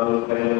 Santo é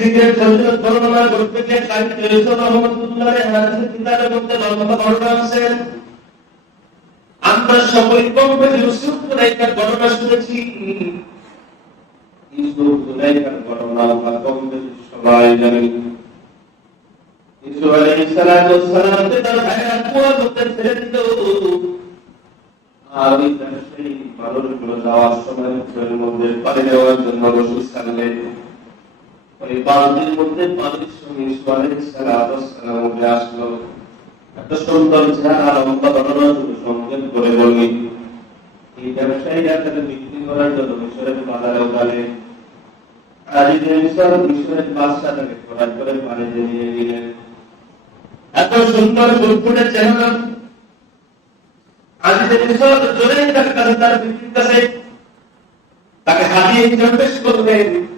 জিকিরের চরিত্র বর্ণনা করতে গিয়ে সাহিত্য ইসলাম রহমতুল্লাহ হাদিসের কিতাবের মধ্যে লম্বা বর্ণনা আছে। আমরা সবাই কমবে ইউসুফ জুলাইকার ঘটনা শুনেছি ইউসুফ জুলাইকার ঘটনা আমরা কমবে সবাই জানি। ইউসুফ আলাইহিস সালাতু ওয়াসসালাম তার ভাইরা কুয়া করতে ছেড়ে দিল আর ওই মানুষগুলো যাওয়ার সময় মধ্যে পানি দেওয়ার জন্য রসুল সাল্লেন ওই বালতির মধ্যে পানির বিক্রি তাকে এত সুন্দর তাকে হারিয়ে প্রবেশ করলেন।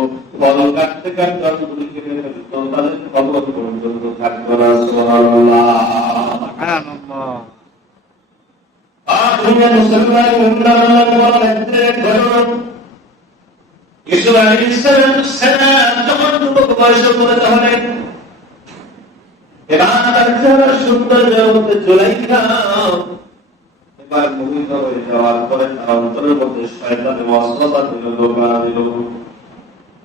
ফল কাটতে কাটতে অন্তগুলি কেটে ফেলতো তাদের খবর পর্যন্ত থাকতো না সুবহানাল্লাহ। আর দুনিয়া মুসলমান মুন্নাল্লাহ বলতে ঘটনা ইসু আলাইহিস সালাম যখন যুবক বয়স করে তাহলে এবার হয়ে যাওয়ার পরে তার অন্তরের মধ্যে শয়তানের ওয়াসওয়াসা দিল দোকা দিল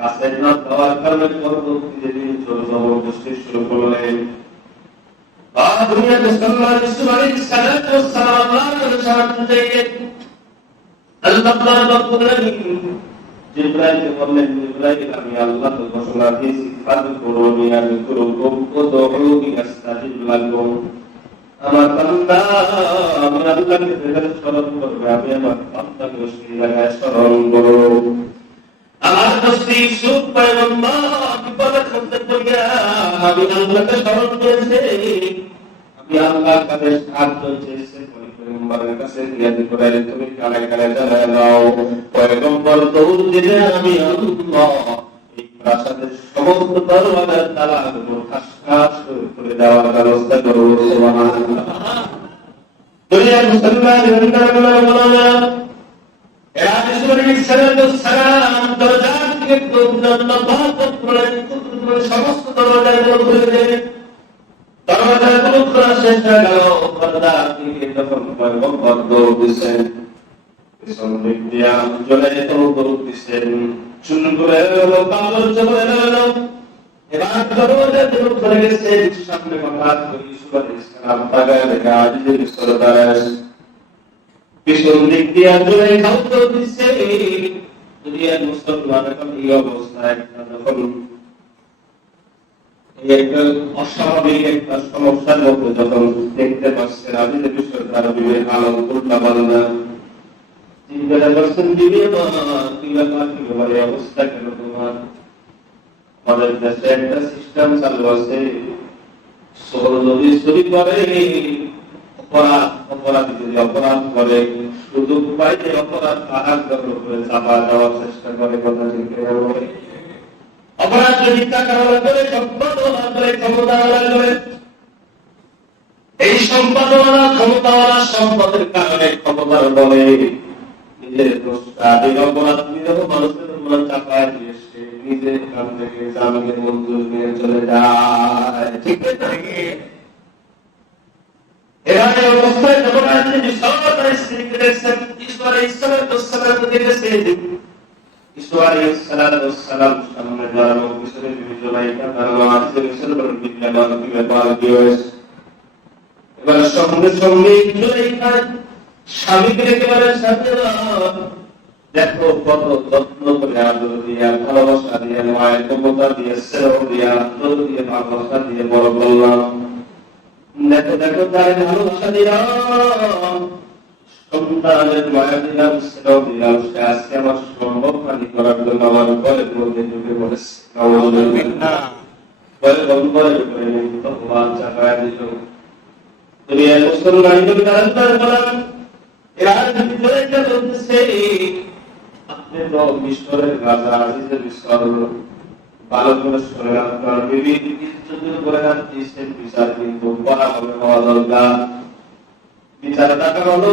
কাছে না দেওয়ার কারণে পরবর্তী যেদিন ছোট জবরদস্তি শুরু করলেন বা দুনিয়ার মুসলমান ইসু আলাইহিস সালাতু ওয়াসসালাম আল্লাহর সাহায্য চাইলেন। আল্লাহ তাআলা রব্বুল জিব্রাইলকে বললেন, জিব্রাইল, আমি আল্লাহ আস্তাজিব লাকুম। আমার আমি আমার স্মরণ করব। আমার দোস্তি সুখ পয়গম্বর বিপদের মধ্যে পড়িয়া আমি আল্লাহকে স্মরণ করেছি। আমি আল্লাহর কাছে সাহায্য চেয়েছি মুসলমান সমস্ত দরজাগুলো খুলে দেবেন দরজাগুলো খোলার চেষ্টা গেল। পর্দা থেকে তখন পয়গম্বর দিচ্ছেন। পিছন দিক দিয়া জোলাই তো দৌড় দিচ্ছেন। চুন করে এলো কালো চলে এলো। এবার দরজা দৌড় করে গেছে। সামনে হঠাৎ দুনিয়ার মুসলমান এখন এই অবস্থায় যখন একটা অস্বাভাবিক একটা সমস্যার মধ্যে যখন দেখতে পাচ্ছেন, আমি বিষয় বিবেক আলম উল্টা পাল্টা চিন্তা করছেন দিবে মা কি কি ব্যাপার অবস্থা কেন তোমার? আমাদের দেশে একটা সিস্টেম চালু আছে। চোর যদি চুরি করে অপরাধ, অপরাধী যদি অপরাধ করে সুযোগ অপরাধ উপরে চাপা দেওয়ার চেষ্টা করে কথা হবে অপরাধ করে এই সম্পদওয়ালা ক্ষমতাওয়ালা সম্পদের কারণে ক্ষমতার বলে নিজের দোষটা অপরাধ নিজেও মানুষের উপর চাপায় দিয়ে সে নিজের এখান থেকে জামিনের মঞ্জুর নিয়ে চলে যায়। ঠিক আছে এরা অবস্থায় যখন যে সর্বদা স্ত্রীকে দেখছেন ঈশ্বর ঈশ্বরের দোষের মধ্যে গেছে ঈশ্বর সালাম সামনে দাঁড়ানো পিছনে বিভিন্ন লাইকা দাঁড়ানো আছে ঈশ্বর বলেন বিদ্যামান কি ব্যাপার কি হয়েছে। এবার সঙ্গে সঙ্গে জুলাইকা স্বামীকে একেবারে সাথে দেখো কত যত্ন করে আদর দিয়া, ভালোবাসা দিয়ে, মায়ের মমতা দিয়ে, স্নেহ দিয়ে, আদর দিয়ে, ভালোবাসা দিয়ে বড় করলাম। দেখো দেখো তাই ভালোবাসা দিলাম সন্তানের মায়া দিলাম স্নেহ দিলাম সে আজকে আমার সম্ভব হানি করার জন্য আমার ঘরে মধ্যে ঢুকে পড়েছে। ঘরে বন্ধ করে ঢুকে ভগবান চাকায় দিল। দুনিয়ার মুসলমান হিন্দু তারা বলেন এরা ভিতরে একটা বলতেছে আপনি তো মিশরের রাজা আজিজের মিশর ভালো করে আপনার বিবিধ বিচার কিন্তু হওয়া দরকার। বিচার টাকা হলো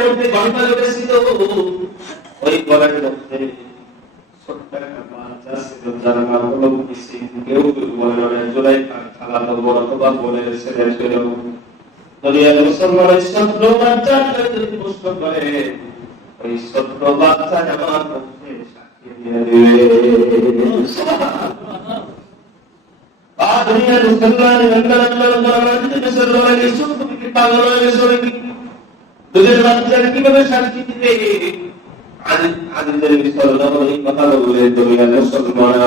মধ্যে ঘটনা ঘটেছিল ওই ঘরের মধ্যে পাগল হয়ে গেছো নাকি দুধের কীভাবে শান্তি দিবে? আদি আদিদের মুসলমান কথা বলে দুনিয়ার মুসলমান।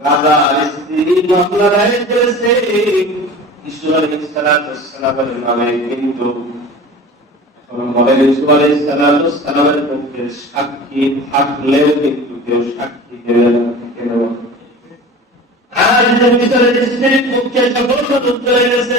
রাজা স্ত্রী মামলা দায়ের করেছে। ঈশ্বর আলাইহিস সালামের নামে কিন্তু বলেন ইসুফ আলাইহিস সালামের পক্ষে সাক্ষী থাকলেও কিন্তু কেউ সাক্ষী দেবে না কেন আজ ভিতরে স্ত্রীর মুখে সকল চলে গেছে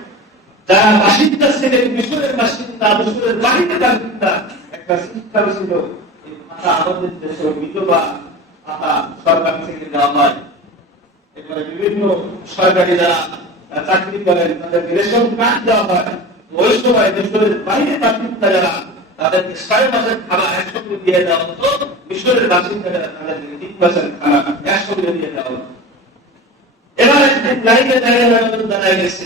যারা বাসিন্দা ছিলেন, মিশরের বাসিন্দা, মিশরের বাড়িতে বাসিন্দা, একটা সিস্টেম ছিল ভাতা আমাদের দেশে বিধবা ভাতা সরকার থেকে দেওয়া হয়। এরপরে বিভিন্ন সরকারি যারা চাকরি করেন তাদেরকে রেশন কার্ড দেওয়া হয়। বাইরে বাসিন্দা যারা, তাদেরকে ছয় মাসের খাবার একসঙ্গে দিয়ে দেওয়া হতো। মিশরের বাসিন্দা যারা, তাদেরকে তিন মাসের খাবার একসঙ্গে দিয়ে দেওয়া হতো। এবার একদিন গেছে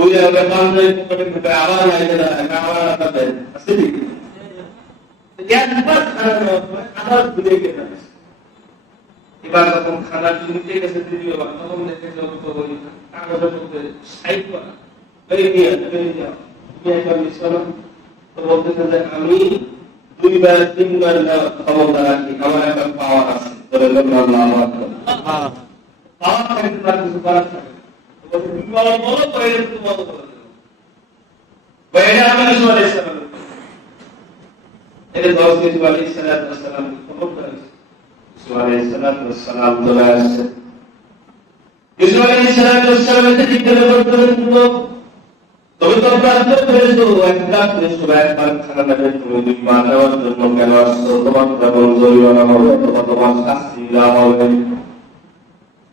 বুঝে হবে বান্ধবী পকেটে ঢুকে আবার বাইরে দাঁড়ায় আবার একবার খানা এবার যখন খানা গেছে দ্বিতীয়বার তখন দেখে যে ওই কাগজের মধ্যে সাইড করা। এই নিয়ে এই নিয়ে নিয়ে একবার মিশলাম তো বলতেছে যে আমি দুইবার তিনবার ক্ষমতা রাখি আমার একটা পাওয়ার আছে। আমার পাওয়ার থাকে তার কিছু করার থাকে। বাইরে তুমি বলো বলো বাইরে আমি কিছু আলাইহিস সালাম এটা দশ দিন আলাইহিস সালাম খবর করেছে ইসু আলাইহিস সালাম চলে আসছে ইসু আলাইহিস সালাম এতে জিজ্ঞাসা করতেন তুমি তো প্রার্থনা করেছ একটা করেছ একবার খানা নেবে তুমি দুইবার নেওয়ার জন্য কেন আসছো তোমার তেমন জরিমানা হবে অথবা তোমার শাস্তি দেওয়া হবে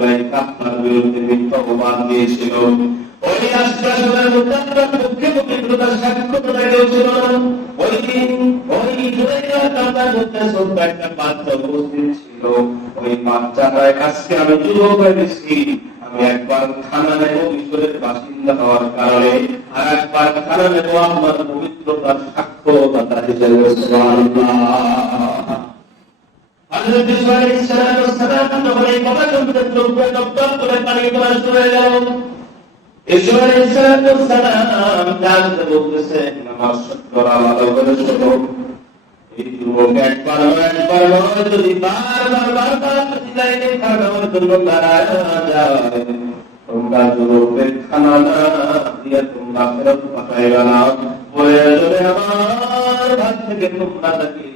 বিবি জোড়াই আপনার বিরুদ্ধে মিথ্যা দিয়েছিল। ওই সাক্ষ্য প্রদান ছিল ওই দিন, ওই ছিল। ওই আমি আমি একবার খানা নেব বাসিন্দা হওয়ার কারণে, আর একবার খানা নেব আমার পবিত্রতার সাক্ষ্য দাতা হিসেবে। হযরত ঈসা আলাইহিস সালাম যখন এই কথা শুনতে চোখ টপটপ করে পানি পড়া শুরু হয়ে গেল ঈসা আলাইহিস সালাম জানতে বলতেছে নামাজ করা ভালো করে শোনো এই যুবক একবার একবার নয় যদি বারবার বারবার প্রতিদায়নে খানার জন্য দাঁড়ায় যায় তোমরা যুবকের খানা না দিয়ে তোমরা ফেরত পাঠাইবে না প্রয়োজনে আমার ভাগ থেকে তোমরা তাকে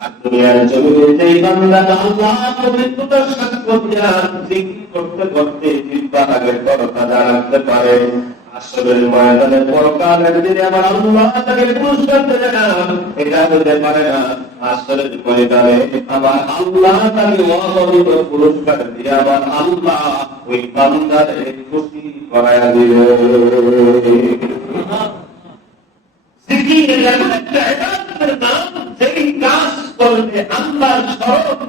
দুনিয়ার জমিনে যেই বান্দা আল্লাহ পবিত্রতা সাক্ষ্য দিয়া জিকির করতে করতে জিব্বা আগে কথা জানাতে পারে। আসলের ময়দানে পরকালের দিনে আমার আল্লাহ তাকে পুরস্কার ওই বান্দারে খুশি কাজ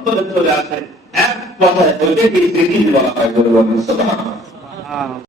করে চলে আসে। এক কথায় ওইটাকে জিকির বলা হয়